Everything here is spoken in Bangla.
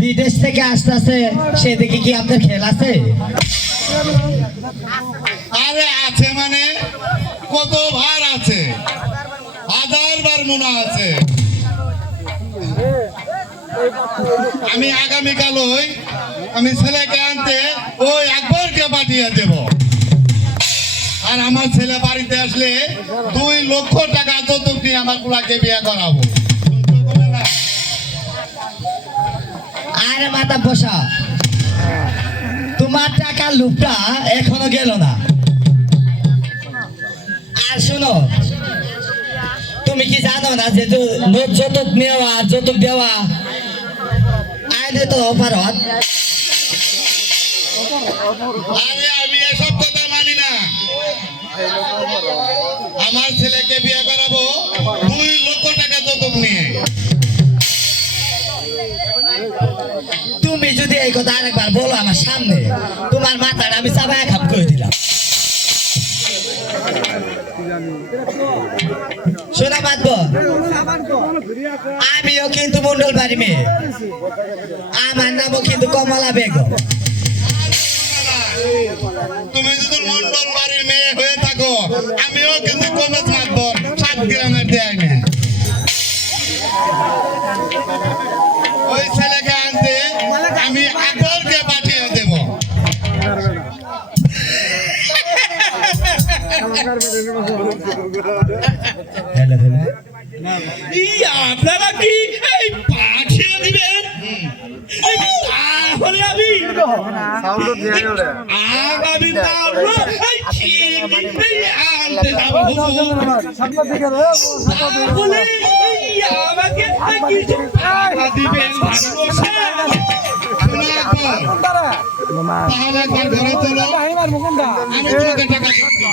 বিদেশ থেকে আসতেছে, সেদিকে কি আপনার খেয়াল আছে? আরে আছে মানে কত ভার আছে, 1000 বার মনে আছে। আমি আগামীকাল আমি ছেলেকে আনতে ওই আকবরকে পাঠিয়ে দেব। আর আমার ছেলে বাড়িতে আসলে 2 লক্ষ টাকা যৌতুক দিয়ে আমার গুলাকে বিয়ে করাবো। আরে মাথা বসা, তোমার টাকার লুপটা এখনো গেল না। আর শোনো, তুমি কি জানো না যে যৌতুক নেওয়া আর যৌতুক দেওয়া আইনে তো অপরাধ? আরে আমি এসব কথা মানি না। আমার ছেলেকে বিয়ে করাবো 2 লক্ষ টাকা যৌতুক নিয়ে। তুমি যদি এই কথা আরেকবার বলো আমার সামনে, তোমার মাথাটা আমি চাবায় খাপ করে দিলাম। শোনা বাঁধব, আমিও কিন্তু মন্ডল বাড়ি মেয়ে, আমার নামও কিন্তু কমলা বেগম। তুমি যদি মন্ডল বাড়ির মেয়ে হয়ে থাকো, আমিও কিন্তু কমেজ মাতবো 7 গ্রামের দেয় না। ওই ছেলেকে আনতে আমি আকবরকে পাঠিয়ে দেব। আপনারা কি এই পাঠিয়ে দিবেন? তাহলে আমি আগামী আনতে যাবো। তাহলে আমাকে কিছু টাকা দিবেন তাহলে একবার ঘরে চলো, আমি তোমাকে টাকা দিচ্ছি।